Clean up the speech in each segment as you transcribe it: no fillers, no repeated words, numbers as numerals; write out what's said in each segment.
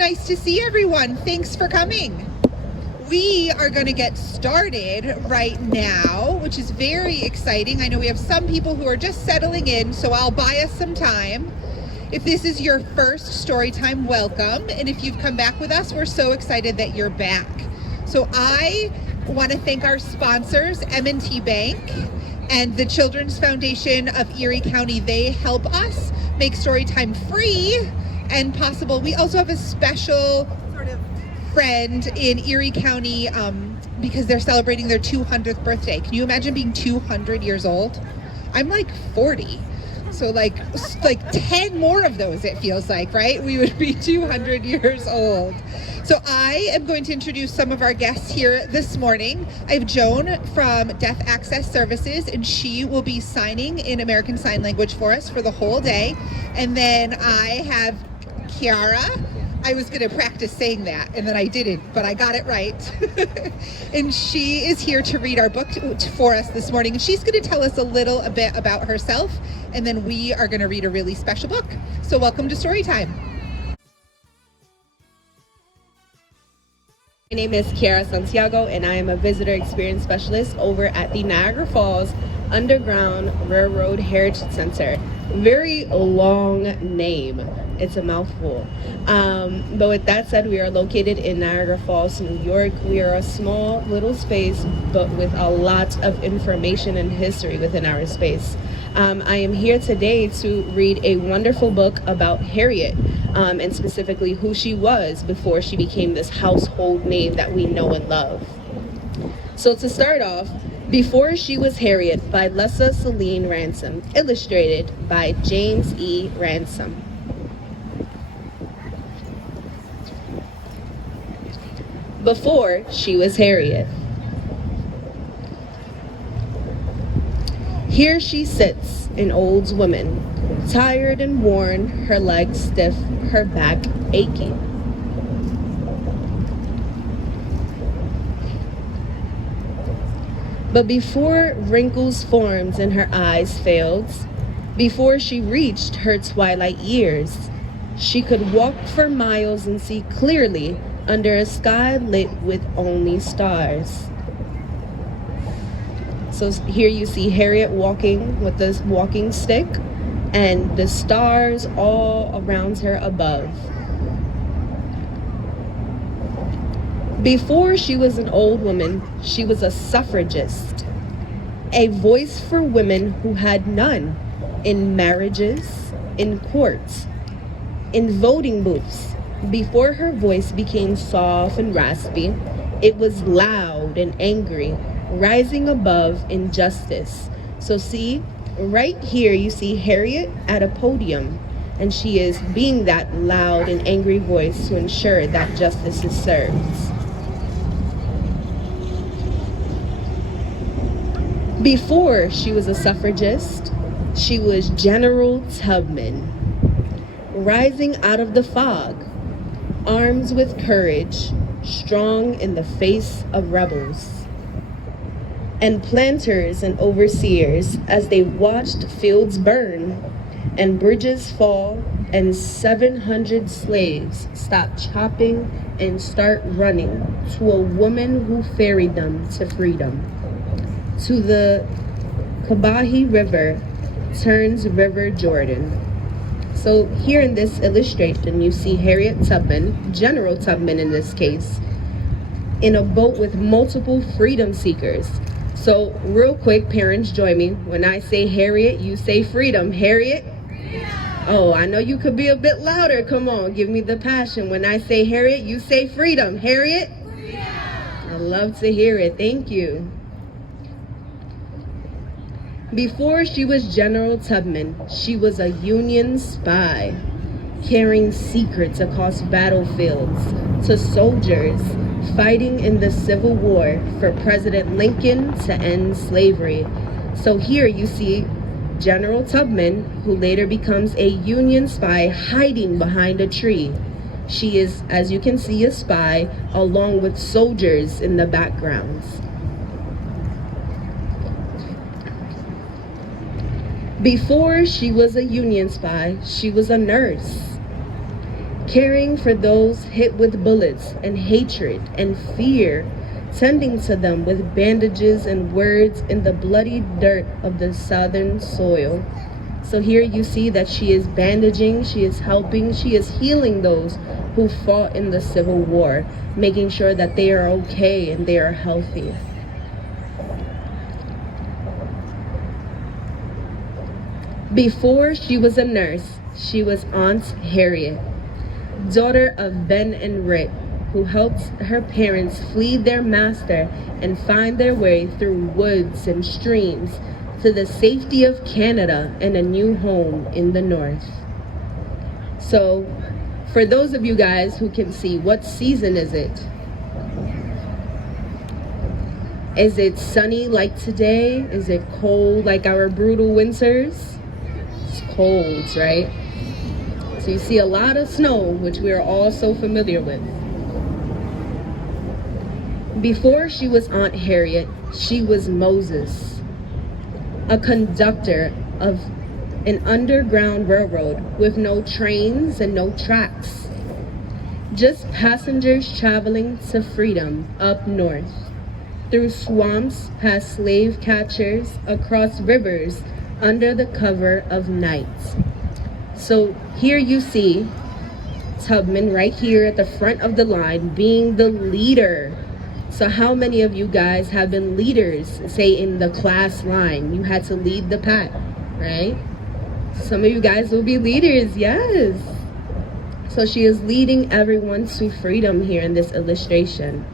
nice to see everyone. Thanks for coming. We are going to get started right now, which is very exciting. I know we have some people who are just settling in, so I'll buy us some time. If this is your first Storytime, welcome. And if you've come back with us, we're so excited that you're back. So I want to thank our sponsors, M&T Bank and the Children's Foundation of Erie County. They help us make Storytime free and possible. We also have a special sort of friend in Erie County because they're celebrating their 200th birthday. Can you imagine being 200 years old? I'm like 40. So like 10 more of those, it feels like, right? We would be 200 years old. So I am going to introduce some of our guests here this morning. I have Joan from Deaf Access Services, and she will be signing in American Sign Language for us for the whole day. And then I have Kiara. I was going to practice saying that, and then I didn't, but I got it right. And she is here to read our book for us this morning. And she's going to tell us a little bit about herself, and then we are going to read a really special book. So welcome to Storytime. My name is Kiara Santiago, and I am a visitor experience specialist over at the Niagara Falls Underground Railroad Heritage Center. Very long name. It's a mouthful. But with that said, we are located in Niagara Falls, New York. We are a small little space, but with a lot of information and history within our space. I am here today to read a wonderful book about Harriet, and specifically who she was before she became this household name that we know and love. So to start off, Before She Was Harriet by Lessa Celine Ransom, illustrated by James E. Ransom. Before she was Harriet. Here she sits, an old woman, tired and worn, her legs stiff, her back aching. But before wrinkles formed and her eyes failed, before she reached her twilight years, she could walk for miles and see clearly under a sky lit with only stars. So here you see Harriet walking with this walking stick and the stars all around her above. Before she was an old woman, she was a suffragist, a voice for women who had none in marriages, in courts, in voting booths. Before her voice became soft and raspy, it was loud and angry, rising above injustice. So see, right here you see Harriet at a podium, and she is being that loud and angry voice to ensure that justice is served. Before she was a suffragist, she was General Tubman, rising out of the fog, armed with courage, strong in the face of rebels, and planters and overseers as they watched fields burn and bridges fall and 700 slaves stop chopping and start running to a woman who ferried them to freedom. To the Kabahi River turns River Jordan. So here in this illustration, you see Harriet Tubman, General Tubman in this case, in a boat with multiple freedom seekers. So real quick, parents, join me. When I say Harriet, you say freedom. Harriet? Yeah. Oh, I know you could be a bit louder. Come on, give me the passion. When I say Harriet, you say freedom. Harriet? Yeah. I love to hear it. Thank you. Before she was General Tubman, she was a Union spy, carrying secrets across battlefields to soldiers fighting in the Civil War for President Lincoln to end slavery. So here you see General Tubman, who later becomes a Union spy hiding behind a tree. She is, as you can see, a spy along with soldiers in the background. Before she was a Union spy, she was a nurse, caring for those hit with bullets and hatred and fear, tending to them with bandages and words in the bloody dirt of the southern soil. So here you see that she is bandaging, she is helping, she is healing those who fought in the Civil War, making sure that they are okay and they are healthy. Before she was a nurse, she was Aunt Harriet, daughter of Ben and Rick, who helped her parents flee their master and find their way through woods and streams to the safety of Canada and a new home in the north. So, for those of you guys who can see, what season is it? Is it sunny like today? Is it cold like our brutal winters? It's cold, right? So you see a lot of snow, which we are all so familiar with. Before she was Aunt Harriet, she was Moses, a conductor of an underground railroad with no trains and no tracks. Just passengers traveling to freedom up north, through swamps, past slave catchers, across rivers, under the cover of night. So here you see Tubman right here at the front of the line being the leader. So how many of you guys have been leaders, say in the class line? You had to lead the pack, right? Some of you guys will be leaders, yes. So she is leading everyone to freedom here in this illustration.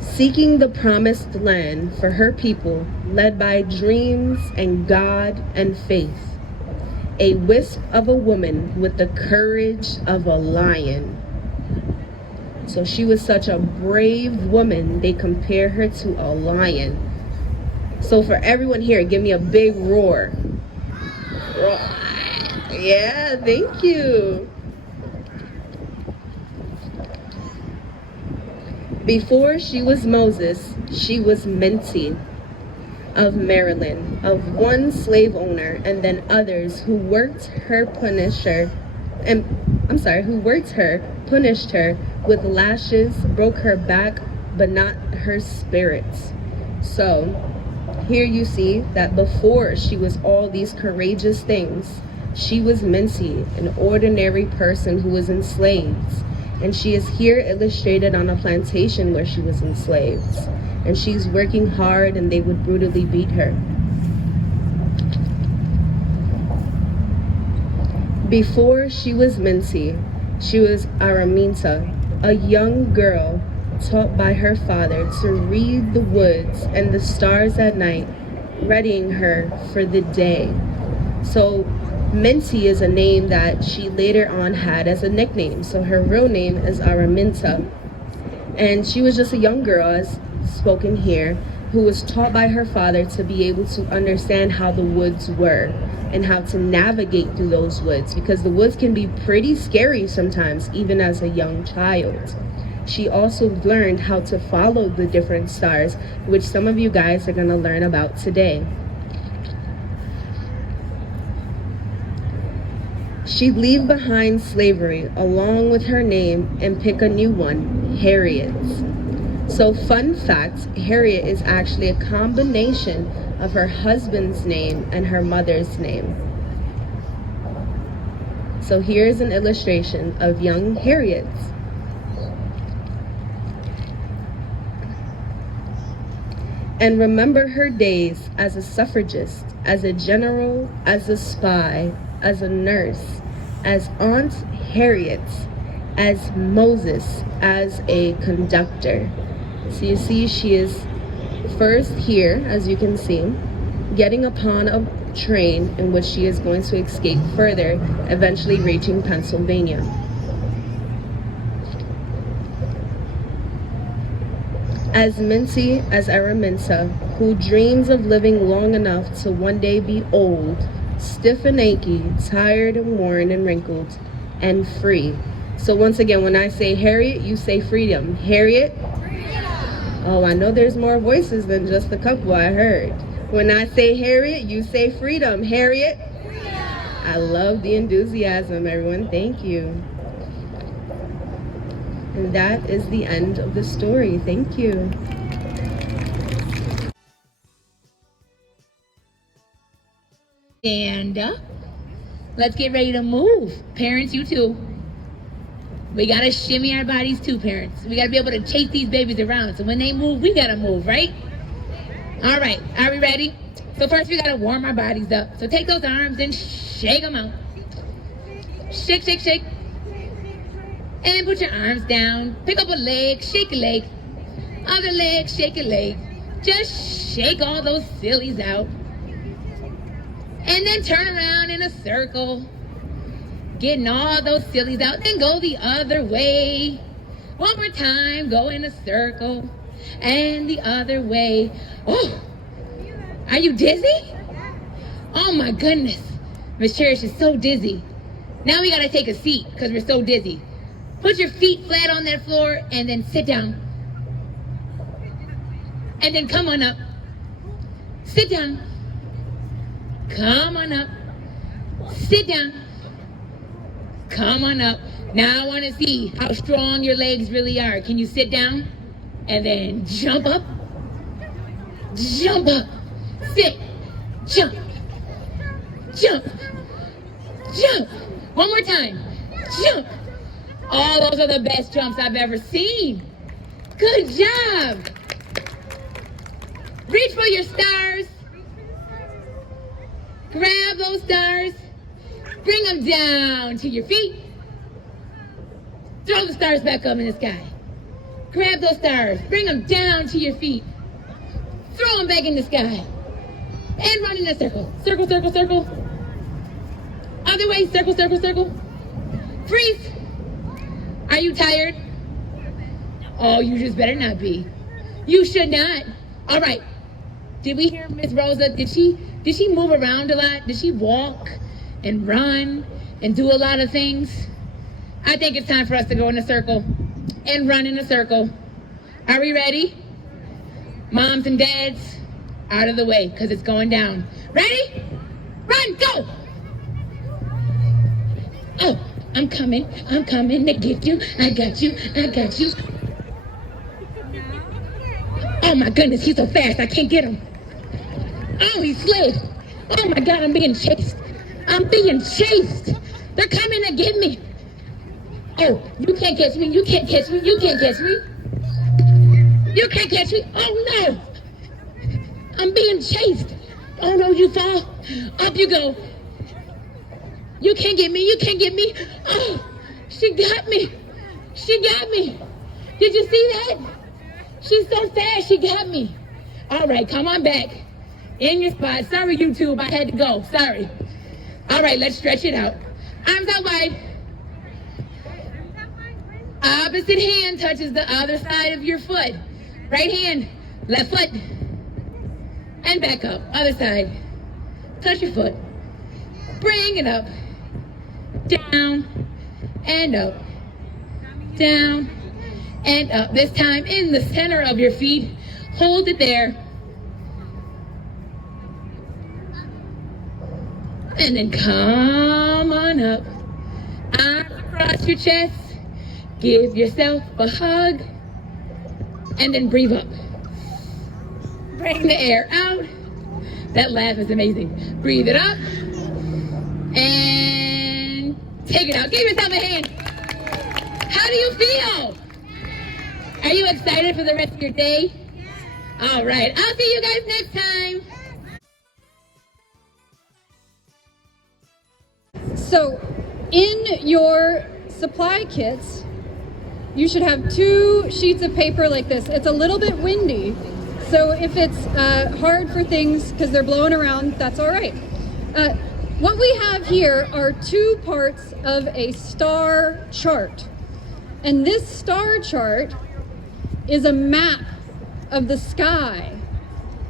Seeking the promised land for her people, led by dreams and God and faith. A wisp of a woman with the courage of a lion. So she was such a brave woman, they compare her to a lion. So for everyone here, give me a big roar. Roar. Yeah, thank you. Before she was Moses, she was Minty of Maryland, of one slave owner, and then others who worked her, punished her with lashes, broke her back, but not her spirit. So here you see that before she was all these courageous things, she was Minty, an ordinary person who was enslaved. And she is here illustrated on a plantation where she was enslaved. And she's working hard and they would brutally beat her. Before she was Minty, she was Araminta, a young girl taught by her father to read the woods and the stars at night, readying her for the day. So Minty is a name that she later on had as a nickname. So her real name is Araminta. And she was just a young girl, as spoken here, who was taught by her father to be able to understand how the woods were and how to navigate through those woods, because the woods can be pretty scary sometimes, even as a young child. She also learned how to follow the different stars, which some of you guys are going to learn about today. She'd leave behind slavery along with her name and pick a new one, Harriet. So fun fact, Harriet is actually a combination of her husband's name and her mother's name. So here's an illustration of young Harriet. And remember her days as a suffragist, as a general, as a spy, as a nurse, as Aunt Harriet, as Moses, as a conductor. So you see she is first here, as you can see, getting upon a train in which she is going to escape further, eventually reaching Pennsylvania. As Minty, as Araminta, who dreams of living long enough to one day be old, stiff and achy, tired and worn and wrinkled, and free. So once again, when I say Harriet, you say freedom. Harriet? Freedom. Oh, I know there's more voices than just the couple I heard. When I say Harriet, you say freedom. Harriet? I love the enthusiasm, everyone. Thank you. And that is the end of the story. Thank you. Stand up. Let's get ready to move. Parents, you too. We gotta shimmy our bodies too, parents. We gotta be able to chase these babies around. So when they move, we gotta move, right? All right, are we ready? So first we gotta warm our bodies up. So take those arms and shake them out. Shake, shake, shake. And put your arms down. Pick up a leg, shake a leg. Other leg, shake a leg. Just shake all those sillies out. And then turn around in a circle. Getting all those sillies out. Then go the other way. One more time, go in a circle. And the other way. Oh, are you dizzy? Oh my goodness. Miss Cherish is so dizzy. Now we gotta take a seat because we're so dizzy. Put your feet flat on that floor and then sit down. And then come on up. Sit down. Come on up. Sit down. Come on up. Now I want to see how strong your legs really are. Can you sit down? And then jump up. Jump up. Sit. Jump. Jump. Jump. One more time. Jump. Oh, those are the best jumps I've ever seen. Good job. Reach for your stars. Grab those stars. Bring them down to your feet. Throw the stars back up in the sky. Grab those stars. Bring them down to your feet. Throw them back in the sky. And run in a circle. Circle, circle, circle. Other way, circle, circle, circle. Freeze. Are you tired? Oh, you just better not be. You should not. All right. Did we hear Miss Rosa? Did she move around a lot? Did she walk and run and do a lot of things? I think it's time for us to go in a circle and run in a circle. Are we ready? Moms and dads, out of the way because it's going down. Ready? Run, go! Oh, I'm coming to get you. I got you, I got you. Oh my goodness, he's so fast, I can't get him. Oh, he slid. Oh my God, I'm being chased. I'm being chased. They're coming to get me. Oh, you can't catch me, you can't catch me, you can't catch me. You can't catch me, oh no. I'm being chased. Oh no, you fall. Up you go. You can't get me, you can't get me. Oh, she got me. She got me. Did you see that? She's so fast, she got me. All right, come on back. In your spot. Sorry, YouTube, I had to go. Sorry. All right, let's stretch it out. Arms out wide. Opposite hand touches the other side of your foot. Right hand, left foot. And back up, other side. Touch your foot. Bring it up. Down and up. Down and up. This time in the center of your feet. Hold it there. And then come on up. Arms across your chest. Give yourself a hug. And then breathe up. Bring the air out. That laugh is amazing. Breathe it up. And take it out. Give yourself a hand. How do you feel? Are you excited for the rest of your day? All right. I'll see you guys next time. So in your supply kits, you should have 2 sheets of paper like this. It's a little bit windy, so if it's hard for things because they're blowing around, that's all right. What we have here are 2 parts of a star chart. And this star chart is a map of the sky.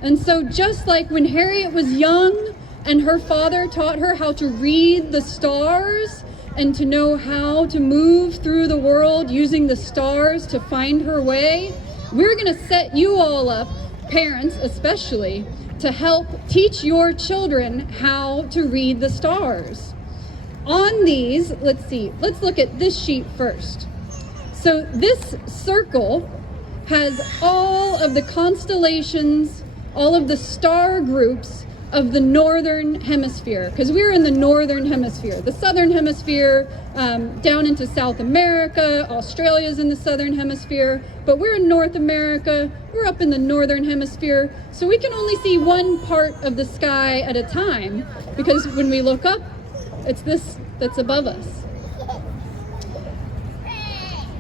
And so just like when Harriet was young and her father taught her how to read the stars and to know how to move through the world using the stars to find her way, we're gonna set you all up, parents especially, to help teach your children how to read the stars. On these, let's look at this sheet first. So this circle has all of the constellations, all of the star groups of the northern hemisphere, because we're in the northern hemisphere. The southern hemisphere, down into South America, Australia's in the southern hemisphere, but we're in North America, we're up in the northern hemisphere, so we can only see one part of the sky at a time, because when we look up, it's this that's above us.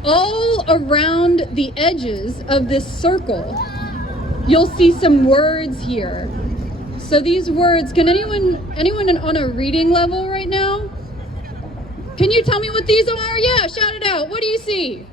All around the edges of this circle, you'll see some words here. So these words, can anyone on a reading level right now? Can you tell me what these are? Yeah, shout it out. What do you see?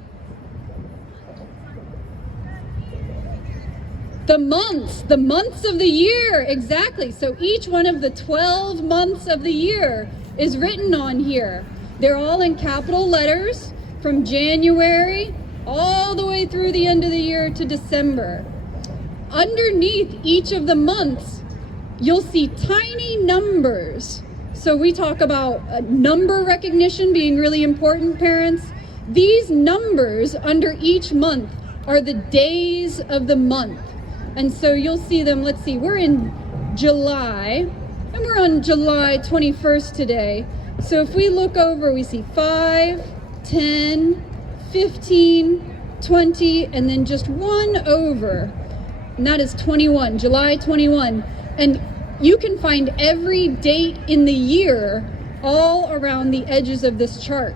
The months of the year, exactly. So each one of the 12 months of the year is written on here. They're all in capital letters from January all the way through the end of the year to December. Underneath each of the months, you'll see tiny numbers. So we talk about number recognition being really important, parents. These numbers under each month are the days of the month. And so you'll see them, let's see, we're in July, and we're on July 21st today. So if we look over, we see 5, 10, 15, 20, and then just one over, and that is 21, July 21. And you can find every date in the year all around the edges of this chart.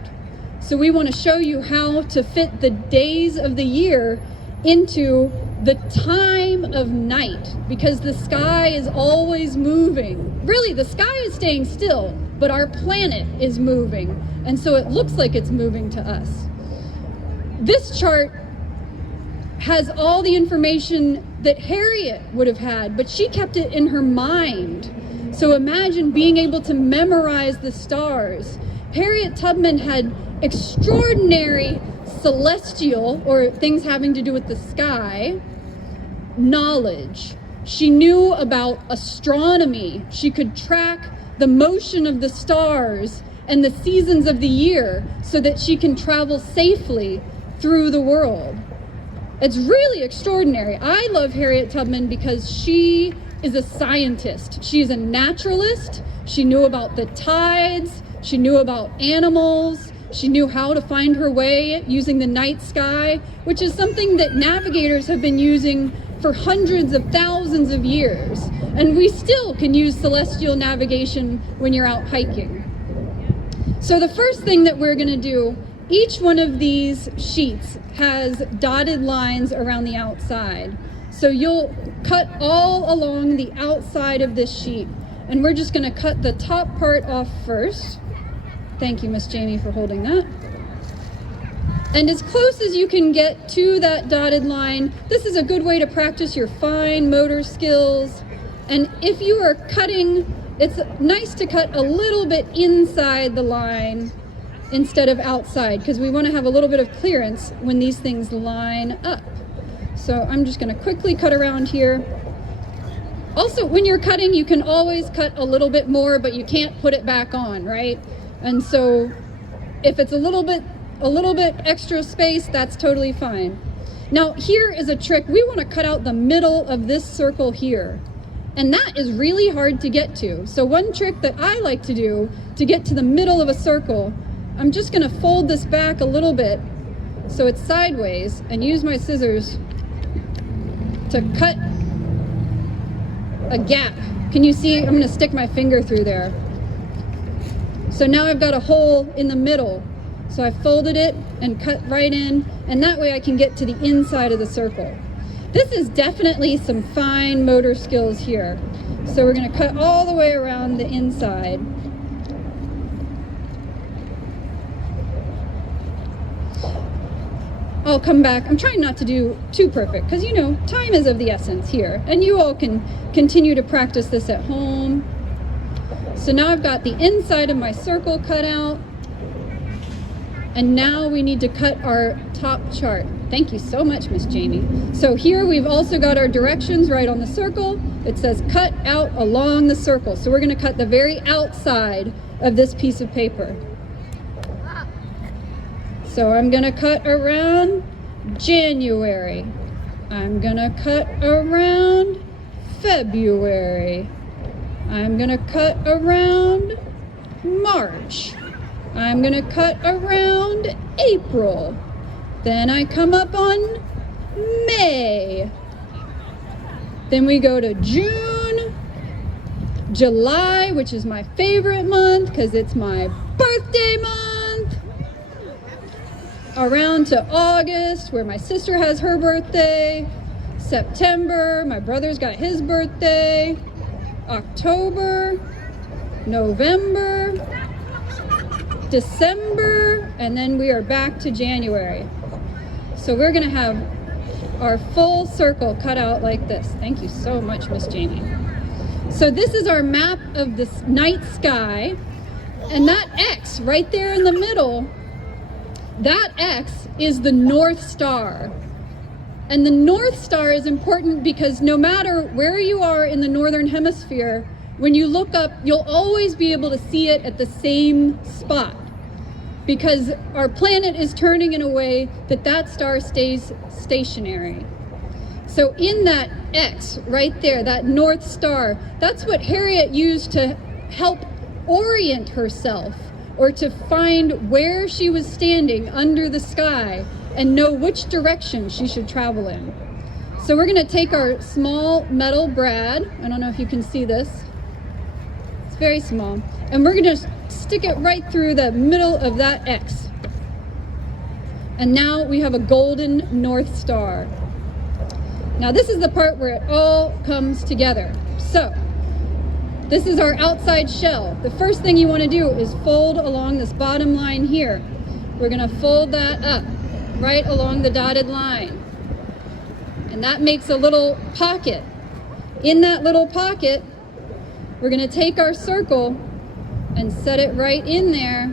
So we want to show you how to fit the days of the year into the time of night, because the sky is always moving. Really, the sky is staying still, but our planet is moving, and so it looks like it's moving to us. This chart has all the information that Harriet would have had, but she kept it in her mind. So imagine being able to memorize the stars. Harriet Tubman had extraordinary celestial, or things having to do with the sky, knowledge. She knew about astronomy. She could track the motion of the stars and the seasons of the year so that she can travel safely through the world. It's really extraordinary. I love Harriet Tubman because she is a scientist. She's a naturalist. She knew about the tides. She knew about animals. She knew how to find her way using the night sky, which is something that navigators have been using for hundreds of thousands of years. And we still can use celestial navigation when you're out hiking. So the first thing that we're going to do, each one of these sheets has dotted lines around the outside. So you'll cut all along the outside of this sheet. And we're just going to cut the top part off first. Thank you, Miss Jamie, for holding that. And as close as you can get to that dotted line, this is a good way to practice your fine motor skills. And if you are cutting, it's nice to cut a little bit inside the line instead of outside, because we want to have a little bit of clearance when these things line up. So I'm just going to quickly cut around here. Also, when you're cutting, you can always cut a little bit more, but you can't put it back on, right? And so if it's a little bit extra space, that's totally fine. Now here is a trick. We want to cut out the middle of this circle here. And that is really hard to get to. So one trick that I like to do to get to the middle of a circle, I'm just going to fold this back a little bit so it's sideways and use my scissors to cut a gap. Can you see? I'm going to stick my finger through there. So now I've got a hole in the middle. So I folded it and cut right in, and that way I can get to the inside of the circle. This is definitely some fine motor skills here. So we're going to cut all the way around the inside. I'll come back. I'm trying not to do too perfect because, you know, time is of the essence here, and you all can continue to practice this at home. So now I've got the inside of my circle cut out. And now we need to cut our top chart. Thank you so much, Miss Jamie. So here we've also got our directions right on the circle. It says cut out along the circle. So we're gonna cut the very outside of this piece of paper. So I'm gonna cut around January. I'm gonna cut around February. I'm gonna cut around March. I'm gonna cut around April. Then I come up on May. Then we go to June, July, which is my favorite month because it's my birthday month. Around to August, where my sister has her birthday. September, my brother's got his birthday. October, November, December, and then we are back to January. So we're gonna have our full circle cut out like this. Thank you so much, Miss Jamie. So this is our map of this night sky, and that X right there in the middle, that X is the North Star. And the North Star is important because no matter where you are in the Northern Hemisphere, when you look up, you'll always be able to see it at the same spot, because our planet is turning in a way that that star stays stationary. So in that X right there, that North Star, that's what Harriet used to help orient herself, or to find where she was standing under the sky and know which direction she should travel in. So we're gonna take our small metal brad, I don't know if you can see this, it's very small, and we're gonna stick it right through the middle of that X. And now we have a golden North Star. Now this is the part where it all comes together. So this is our outside shell. The first thing you want to do is fold along this bottom line here. We're going to fold that up right along the dotted line. And that makes a little pocket. In that little pocket, we're going to take our circle and set it right in there.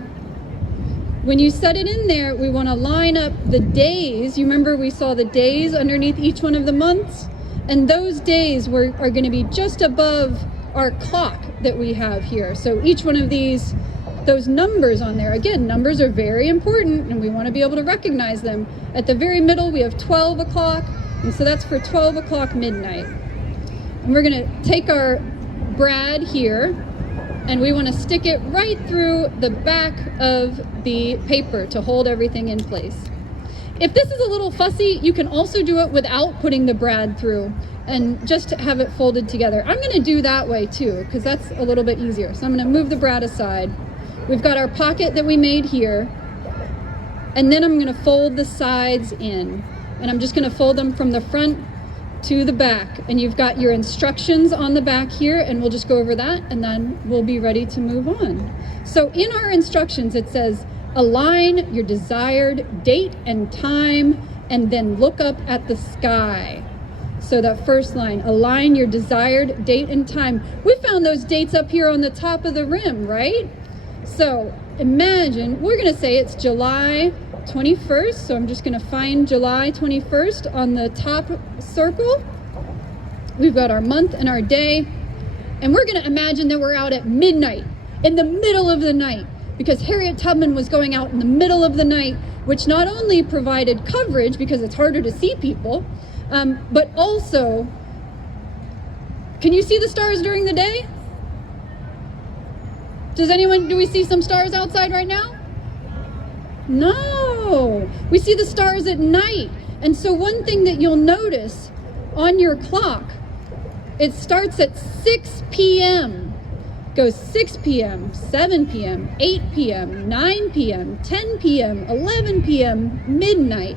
When you set it in there, we want to line up the days. You remember we saw the days underneath each one of the months? And those days are going to be just above our clock that we have here. So each one of those numbers on there, again, numbers are very important and we want to be able to recognize them. At the very middle, we have 12 o'clock, and so that's for 12 o'clock midnight. And we're going to take our brad here, and we want to stick it right through the back of the paper to hold everything in place. If this is a little fussy, you can also do it without putting the brad through and just have it folded together. I'm going to do that way too, because that's a little bit easier. So I'm going to move the brad aside. We've got our pocket that we made here, and then I'm going to fold the sides in, and I'm just going to fold them from the front to the back, and you've got your instructions on the back here, and we'll just go over that and then we'll be ready to move on. So in our instructions it says align your desired date and time and then look up at the sky. So that first line, align your desired date and time. We found those dates up here on the top of the rim, right? So imagine, we're gonna say it's July 21st, so I'm just gonna find July 21st on the top circle. We've got our month and our day, and we're gonna imagine that we're out at midnight, in the middle of the night, because Harriet Tubman was going out in the middle of the night, which not only provided coverage because it's harder to see people, but also, can you see the stars during the day? Do we see some stars outside right now? No, we see the stars at night. And so one thing that you'll notice on your clock, it starts at 6 p.m. Goes 6 p.m., 7 p.m., 8 p.m., 9 p.m., 10 p.m., 11 p.m., midnight.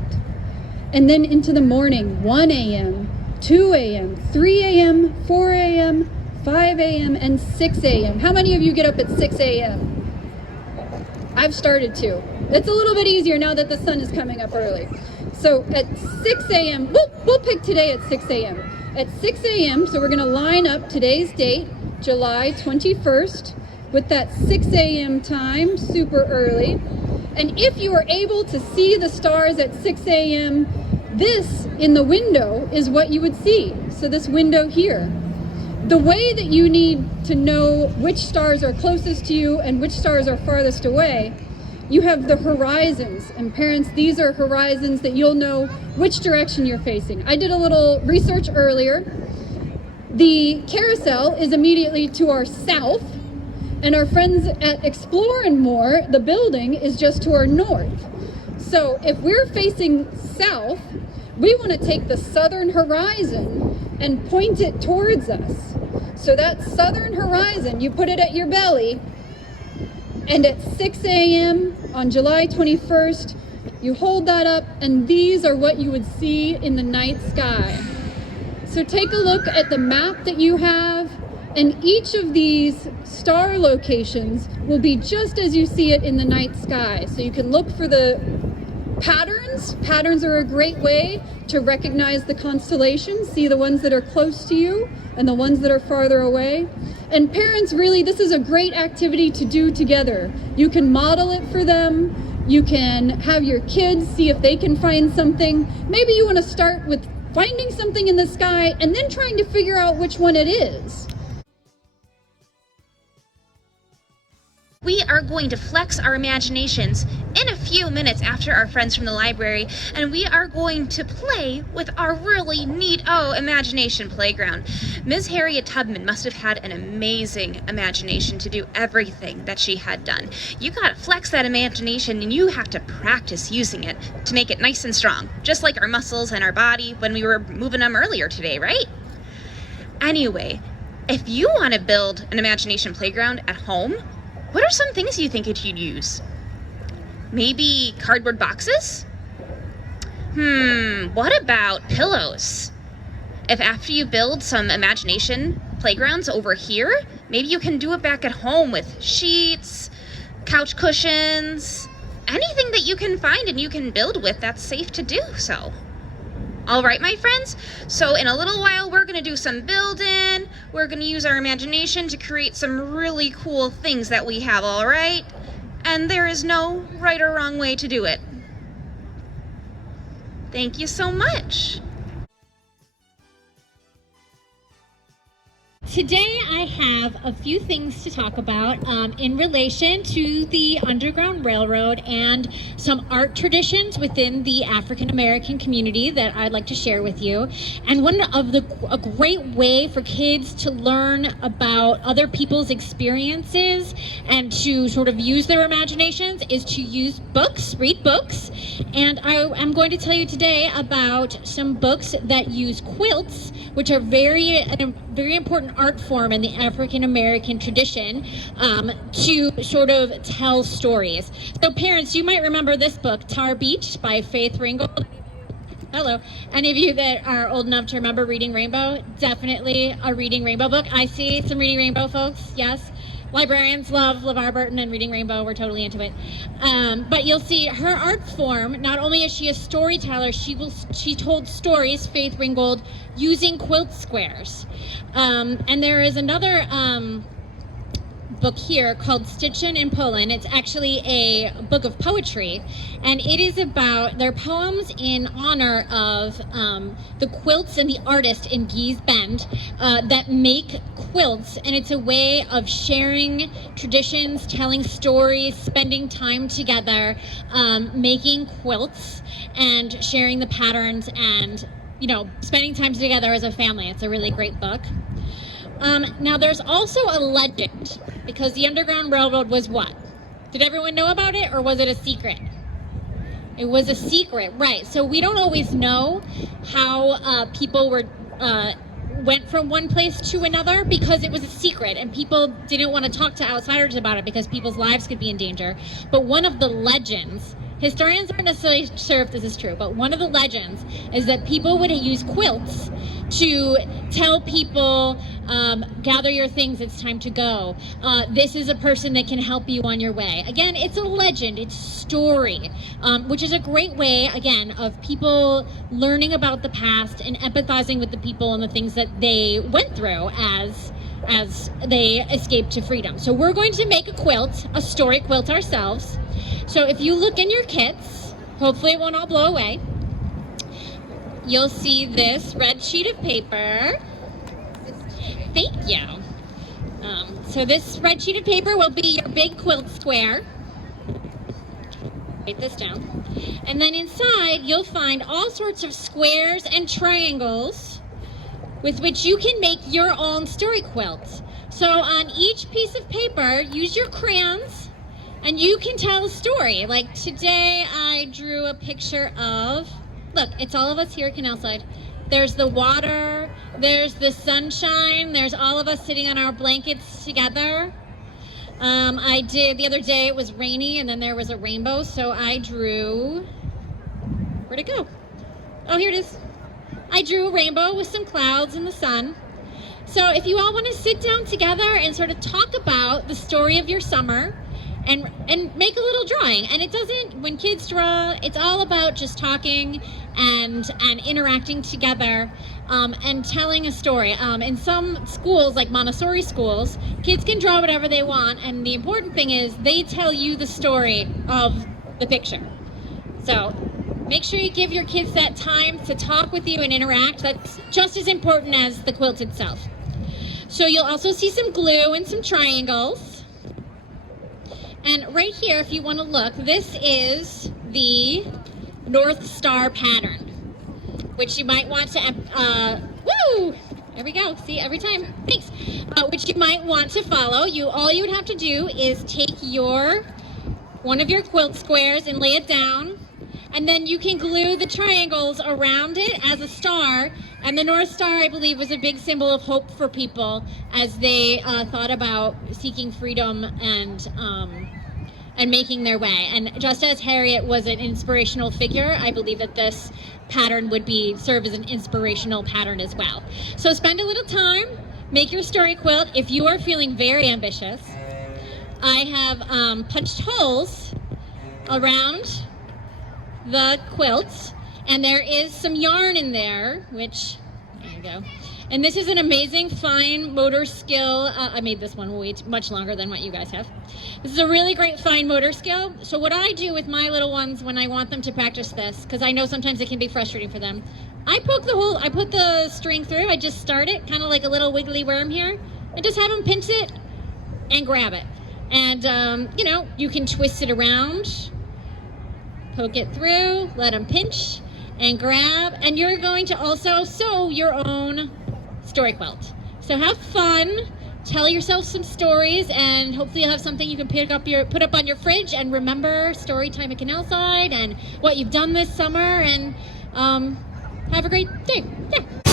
And then into the morning, 1 a.m., 2 a.m., 3 a.m., 4 a.m., 5 a.m., and 6 a.m. How many of you get up at 6 a.m.? I've started to. It's a little bit easier now that the sun is coming up early. So at 6 a.m., we'll pick today at 6 a.m. At 6 a.m., so we're going to line up today's date, July 21st, with that 6 a.m. time, super early. And if you are able to see the stars at 6 a.m., this in the window is what you would see. So this window here. The way that you need to know which stars are closest to you and which stars are farthest away, you have the horizons. And parents, these are horizons that you'll know which direction you're facing. I did a little research earlier. The carousel is immediately to our south, and our friends at Explore and More, the building, is just to our north. So if we're facing south, we want to take the southern horizon and point it towards us. So that southern horizon, you put it at your belly, and at 6 a.m. on July 21st, you hold that up, and these are what you would see in the night sky. So take a look at the map that you have, and each of these star locations will be just as you see it in the night sky. So you can look for the patterns. Patterns are a great way to recognize the constellations, see the ones that are close to you and the ones that are farther away. And parents, really, this is a great activity to do together. You can model it for them. You can have your kids see if they can find something. Maybe you want to start with finding something in the sky and then trying to figure out which one it is. We are going to flex our imaginations in a few minutes after our friends from the library, and we are going to play with our really neat-o imagination playground. Ms. Harriet Tubman must have had an amazing imagination to do everything that she had done. You gotta flex that imagination, and you have to practice using it to make it nice and strong, just like our muscles and our body when we were moving them earlier today, right? Anyway, if you want to build an imagination playground at home, what are some things you think you'd use? Maybe cardboard boxes? What about pillows? If after you build some imagination playgrounds over here, maybe you can do it back at home with sheets, couch cushions, anything that you can find and you can build with that's safe to do so. All right, my friends, so in a little while, we're gonna do some building. We're gonna use our imagination to create some really cool things that we have, all right? And there is no right or wrong way to do it. Thank you so much. Today I have a few things to talk about in relation to the Underground Railroad and some art traditions within the African American community that I'd like to share with you. And a great way for kids to learn about other people's experiences and to sort of use their imaginations is to use books, read books. And I am going to tell you today about some books that use quilts, which are a very important art form in the African American tradition, to sort of tell stories. So parents, you might remember this book, Tar Beach by Faith Ringgold. Hello. Any of you that are old enough to remember Reading Rainbow? Definitely a Reading Rainbow book. I see some Reading Rainbow folks, yes. Librarians love LeVar Burton and Reading Rainbow. We're totally into it. But you'll see her art form, not only is she a storyteller, she told stories, Faith Ringgold, using quilt squares. And there is another book here called Stitchin' in Poland. It's actually a book of poetry, and it is about their poems in honor of the quilts and the artist in Gee's Bend that make quilts, and it's a way of sharing traditions, telling stories, spending time together, making quilts and sharing the patterns and, you know, spending time together as a family. It's a really great book. Now there's also a legend, because the Underground Railroad was what? Did everyone know about it, or was it a secret? It was a secret, right. So we don't always know how people went from one place to another because it was a secret and people didn't want to talk to outsiders about it because people's lives could be in danger. But one of the legends, historians aren't necessarily sure if this is true, but one of the legends is that people would use quilts to tell people, gather your things, it's time to go. This is a person that can help you on your way. Again, it's a legend, it's a story, which is a great way, again, of people learning about the past and empathizing with the people and the things that they went through as as they escape to freedom. So we're going to make a quilt, a story quilt ourselves. So if you look in your kits, hopefully it won't all blow away, you'll see this red sheet of paper. Thank you. So this red sheet of paper will be your big quilt square. Write this down. And then inside, you'll find all sorts of squares and triangles with which you can make your own story quilt. So on each piece of paper, use your crayons and you can tell a story. Like today, I drew a picture of, look, it's all of us here at Canalside. There's the water, there's the sunshine, there's all of us sitting on our blankets together. I did, the other day it was rainy and then there was a rainbow, so I drew, where'd it go? Oh, here it is. I drew a rainbow with some clouds and the sun. So if you all want to sit down together and sort of talk about the story of your summer and make a little drawing. And it doesn't, when kids draw, it's all about just talking and interacting together and telling a story. In some schools, like Montessori schools, kids can draw whatever they want, and the important thing is they tell you the story of the picture. So make sure you give your kids that time to talk with you and interact. That's just as important as the quilt itself. So you'll also see some glue and some triangles. And right here, if you want to look, this is the North Star pattern, which you might want to, there we go, see, every time, thanks, which you might want to follow. All you would have to do is take one of your quilt squares and lay it down, and then you can glue the triangles around it as a star. And the North Star, I believe, was a big symbol of hope for people as they thought about seeking freedom and making their way. And just as Harriet was an inspirational figure, I believe that this pattern would serve as an inspirational pattern as well. So spend a little time, make your story quilt. If you are feeling very ambitious, I have punched holes around the quilt, and there is some yarn in there, there you go. And this is an amazing fine motor skill. I made this one much longer than what you guys have. This is a really great fine motor skill. So what I do with my little ones when I want them to practice this, because I know sometimes it can be frustrating for them, I poke the hole, I put the string through, I just start it, kind of like a little wiggly worm here, and just have them pinch it and grab it. And, you can twist it around, poke it through, let them pinch and grab, and you're going to also sew your own story quilt. So have fun, tell yourself some stories, and hopefully you'll have something you can put up on your fridge and remember Storytime at Canalside and what you've done this summer, and have a great day. Yeah.